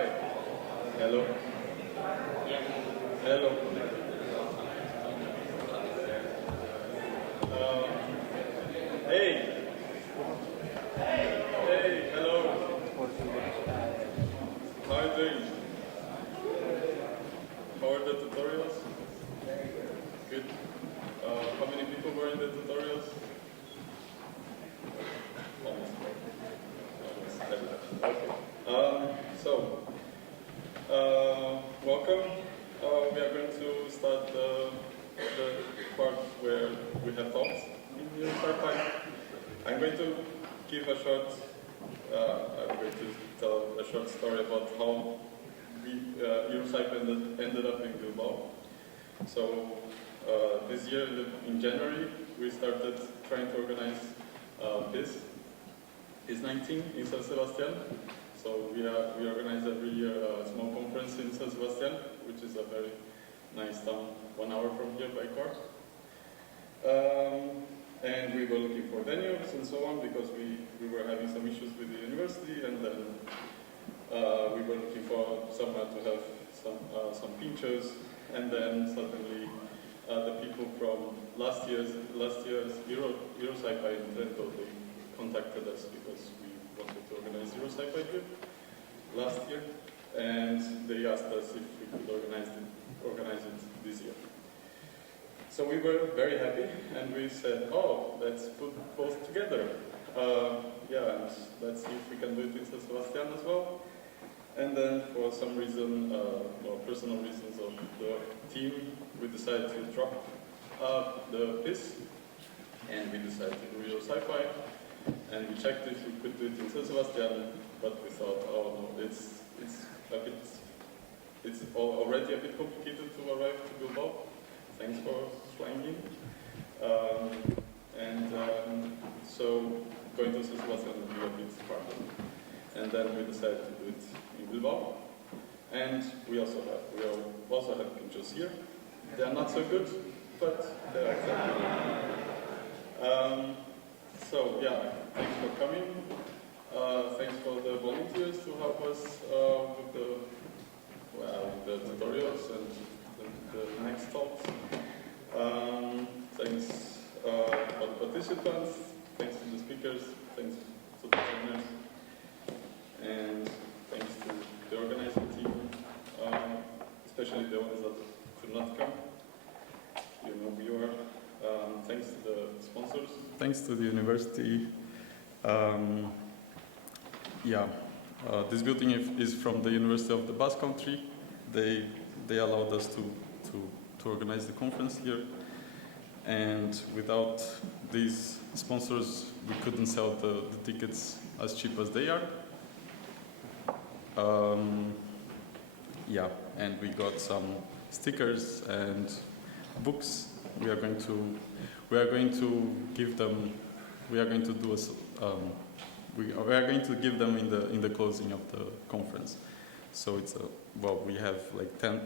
Hi. Hello. Hello. Hey. Hey. Hello. How are you doing? How are the tutorials? Good. How many people were in the tutorials? Almost. Okay. Welcome. We are going to start the part where we have talks in EuroSciPy. I'm going to give a short. I'm going to tell a short story about how EuroSciPy ended up in Bilbao. So this year, in January, we started trying to organize PIS 19 in San Sebastian. So we organize every year a small conference in San Sebastian, which is a very nice town, 1 hour from here by car. And we were looking for venues and so on because we were having some issues with the university, and then we were looking for somewhere to have some pinchers, and then suddenly the people from last year's EuroSciPy in Trento, they contacted us because we wanted to organize EuroSciPy here last year, and they asked us if we could organize it this year. So we were very happy, and we said, oh, let's put both together. And let's see if we can do it in San Sebastian as well. And then for some reason, personal reasons of the team, we decided to drop the PIS, and we decided to do EuroSciPy. And we checked if we could do it in San Sebastian, but we thought, oh no, it's already a bit complicated to arrive to Bilbao. Thanks for flying in. So going to San Sebastian would be a bit harder. And then we decided to do it in Bilbao. And we also have pinchos here. They are not so good, but they are acceptable. Thanks for coming. Thanks for the volunteers to help us with the tutorials and the next talks. Thanks for the participants. Thanks to the speakers. Thanks to the trainers. And thanks to the organizing team, especially the ones that could not come. You know who you are. Thanks to the sponsors. Thanks to the university. This building is from the University of the Basque Country. They allowed us to organize the conference here. And without these sponsors, we couldn't sell the tickets as cheap as they are. And we got some stickers and books. We are going to give them. We are going to do we are going to give them in the closing of the conference. So we have like 10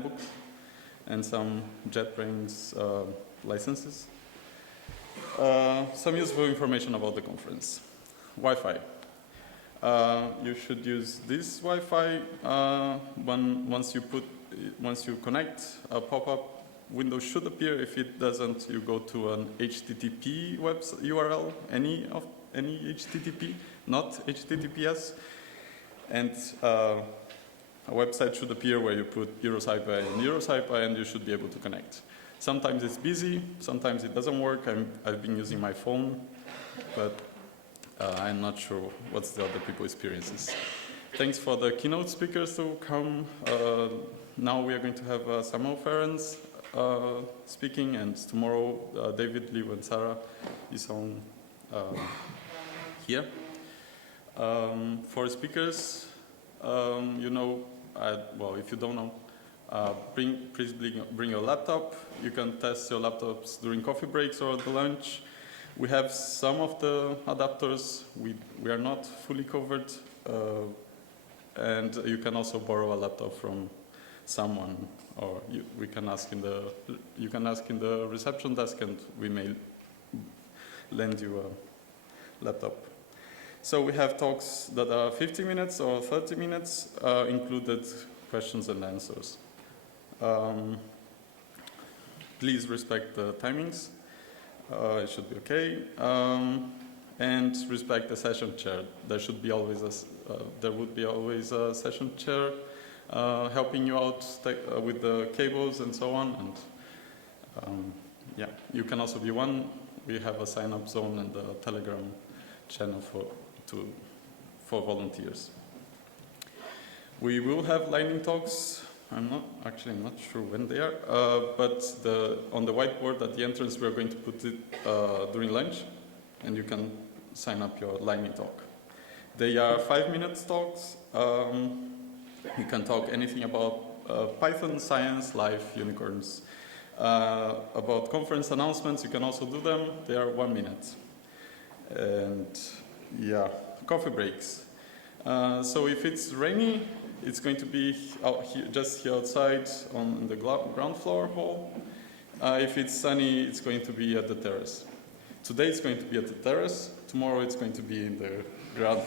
books and some JetBrains licenses. Some useful information about the conference. Wi-Fi. You should use this Wi-Fi once you connect. A pop-up window should appear. If it doesn't, you go to an HTTP URL, any HTTP, not HTTPS, and a website should appear where you put EuroSciPy and you should be able to connect. Sometimes it's busy, sometimes it doesn't work. I've been using my phone, but I'm not sure what's the other people's experiences. Thanks for the keynote speakers to come. Now we are going to have Samuel Ferenc speaking, and tomorrow David, Liu, and Sarah is on here. For speakers, if you don't know, please bring your laptop. You can test your laptops during coffee breaks or at the lunch. We have some of the adapters. We are not fully covered, and you can also borrow a laptop from someone, or you can ask in the reception desk, and we may lend you a laptop. So we have talks that are 50 minutes or 30 minutes, included questions and answers. Please respect the timings. It should be okay. And respect the session chair. There should be always there would be always a session chair helping you out with the cables and so on. And yeah, you can also be one. We have a sign-up zone and a Telegram channel for volunteers. We will have lightning talks. I'm not sure when they are, but on the whiteboard at the entrance we're going to put it during lunch, and you can sign up your lightning talk. They are 5-minute talks. You can talk anything about Python, science, life, unicorns. About conference announcements, you can also do them. They are 1 minute. And yeah, coffee breaks. So if it's rainy, it's going to be out here, just here outside on the ground floor hall. If it's sunny, it's going to be at the terrace. Today it's going to be at the terrace. Tomorrow it's going to be in the ground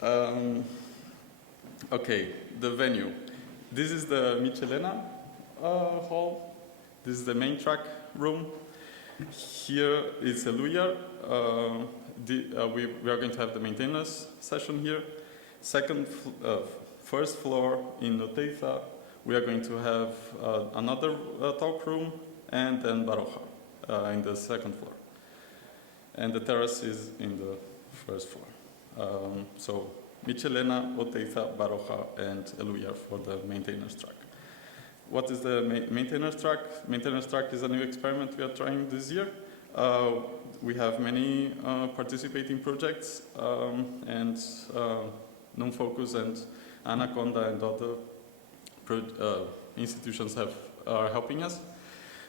floor. Okay, the venue. This is the Michelena hall. This is the main track room. Here is a Luya. We are going to have the maintenance session here. First floor in Oteiza, we are going to have another talk room, and then Baroja in the second floor. And the terrace is in the first floor. So Michelena, Oteiza, Baroja, and Eluya for the maintenance track. What is the maintenance track? Maintenance track is a new experiment we are trying this year. We have many participating projects, and Non-Focus and Anaconda and other institutions are helping us.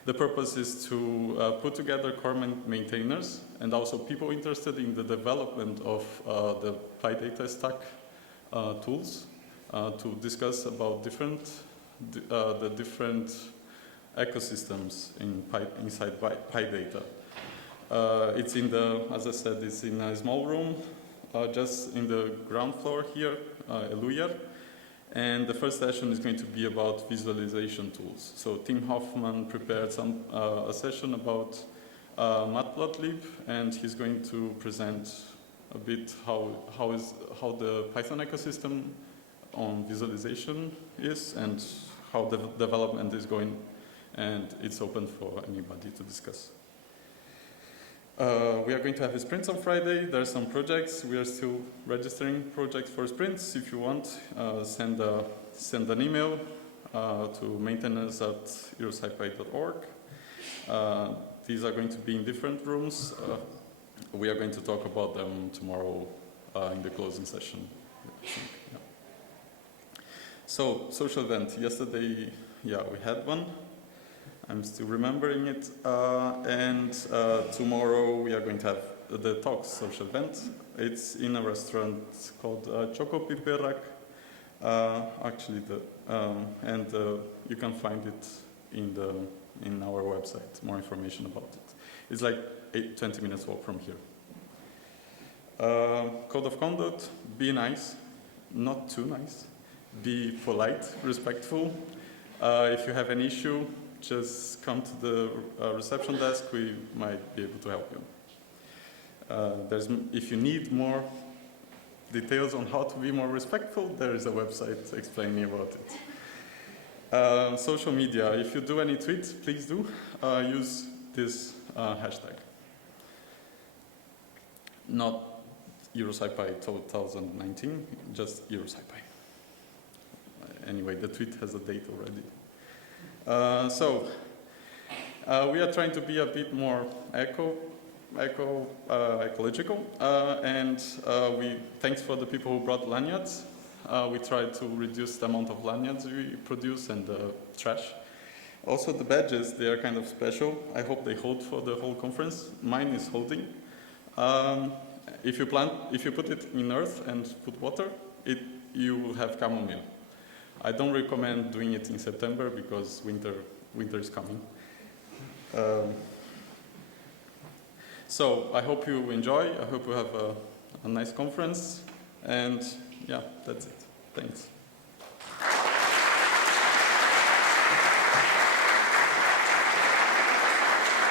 The purpose is to put together core maintainers and also people interested in the development of the PyData stack tools to discuss about the different ecosystems inside PyData. It's in as I said, it's in a small room, just in the ground floor here, Eluya. And the first session is going to be about visualization tools. So Tim Hoffman prepared a session about Matplotlib, and he's going to present a bit how the Python ecosystem on visualization is and how the development is going, and it's open for anybody to discuss. We are going to have a sprints on Friday. There are some projects. We are still registering projects for sprints. If you want, send an email to maintenance@euroscipy.org. These are going to be in different rooms. We are going to talk about them tomorrow in the closing session. Yeah. So, social event. Yesterday, yeah, we had one. I'm still remembering it. And tomorrow we are going to have the Talks social event. It's in a restaurant called Choco Piperak. Actually, you can find it in our website, more information about it. It's like 20 minutes walk from here. Code of conduct, be nice, not too nice. Be polite, respectful. If you have an issue, just come to the reception desk. We might be able to help you. If you need more details on how to be more respectful, there is a website explaining about it. Social media, if you do any tweets, please do use this hashtag. Not EuroSciPy 2019, just EuroSciPy. Anyway, the tweet has a date already. We are trying to be a bit more ecological, and thanks for the people who brought lanyards. We try to reduce the amount of lanyards we produce and the trash. Also, the badges, they are kind of special. I hope they hold for the whole conference. Mine is holding. If you put it in earth and put water, you will have chamomile. I don't recommend doing it in September because winter is coming. So I hope you enjoy. I hope you have a nice conference. And yeah, that's it. Thanks.